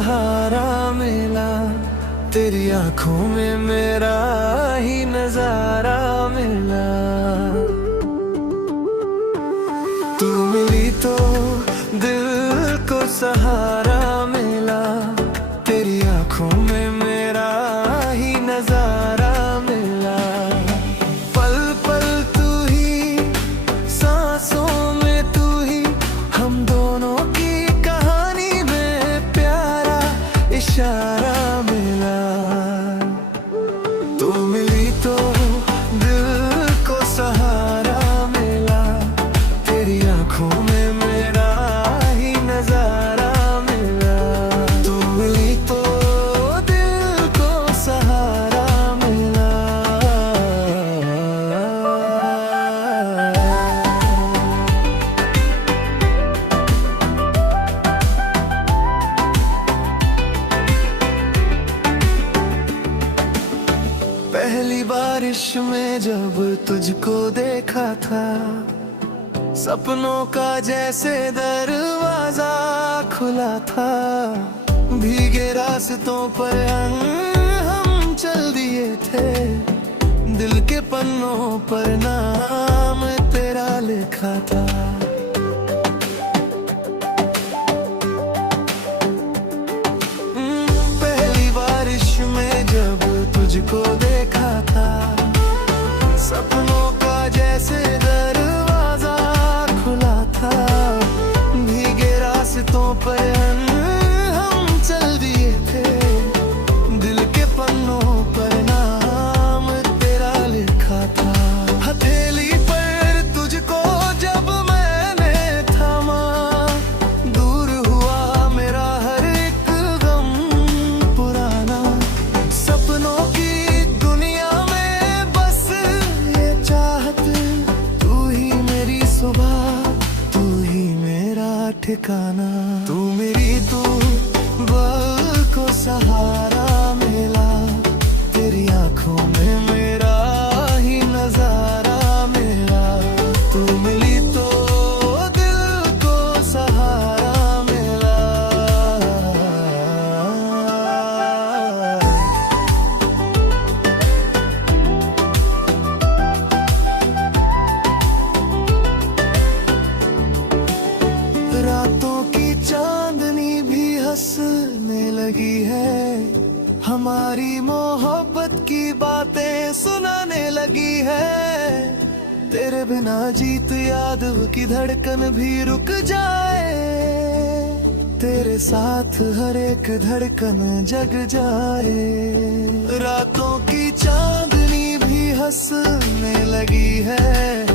सहारा मिला, तेरी आंखों में मेरा ही नजारा मिला। तू मिली तो दिल को सहारा मिला, तेरी आंखों में मेरा ही नजारा मिला। पल पल तू ही, सांसों में तू ही, हम दोनों की कहानी में प्यारा इशारा मिला। तू मिली तो दिल को सहारा मिला, तेरी आंखों में मेरा ही नजारा मिला। तू मिली तो दिल को सहारा मिला। पहली बारिश में जब तुझको देखा था, सपनों का जैसे दरवाजा खुला था। भीगे रास्तों पर हम चल दिए थे, दिल के पन्नों पर नाम तेरा लिखा था। पहली बारिश में जब तुझको देखा था, सपनों का जैसे दरवाजा खुला था। भीगे रास्तों पर हम चल दिए थे, दिल के पन्नों पर नाम तेरा लिखा था। हथेली पर तुझको जब मैंने थामा, दूर हुआ मेरा हर एक गम पुराना। सपनों की दुनिया में बस ये चाहत, तू ही मेरी सुबह, तू ही मेरा ठिकाना। तू मेरी तू बल को सहारा मिला, तेरी आंखों में मेरा ही नजारा मिला। तू मिली तो दिल को सहारा मिला। रातों की चांदनी भी हंसने लगी है, हमारी मोहब्बत की बातें सुनाने लगी है। तेरे बिना जीत याद की धड़कन भी रुक जाए, तेरे साथ हर एक धड़कन जग जाए। रातों की चांदनी भी हंसने लगी है,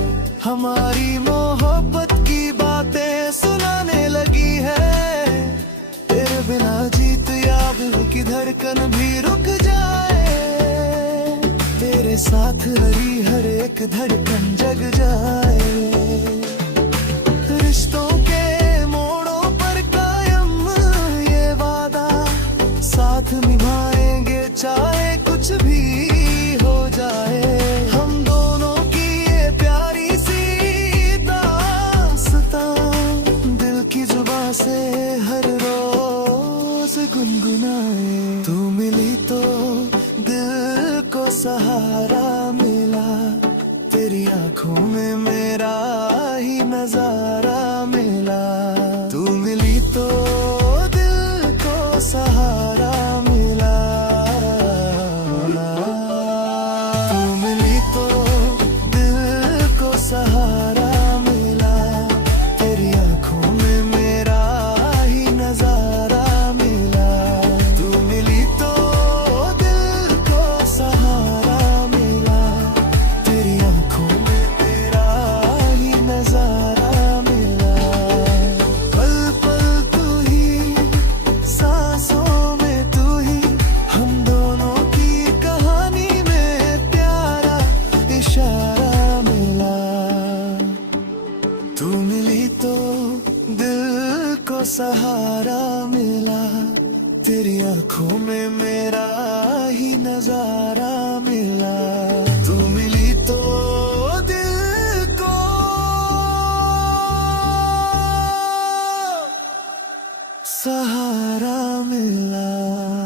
हमारी मोहब्बत की बातें सुनाने लगी है। तेरे बिना जीत याद की धड़कन भी रुक जाए, तेरे साथ हर एक धड़कन जग जाए। रिश्तों के मोड़ों पर कायम ये वादा, साथ निभाएंगे चाहे कुछ भी हो जाए। हम दोनों की ये प्यारी सी दास्तां, दिल की जुबां से हर रोज गुनगुनाए। तू मिली तो दिल को सहारा मिला, तेरी आंखों में मेरा ही नजारा मिला। तू मिली तो दिल को सहारा मिला। तू मिली तो दिल को सहारा मिला, तेरी आंखों में मेरा ही नजारा मिला। तू मिली तो दिल को सहारा मिला, तेरी आंखों में मेरा ही नजारा मिला। पल पल तू ही, सांसों में तू ही, हम दोनों की कहानी में प्यारा इशारा मिला। तू मिली तो दिल को सहारा मिला, तेरी आंखों में मेरा ही नजारा मिला। तू मिली तो दिल को सहारा सहारा मिला।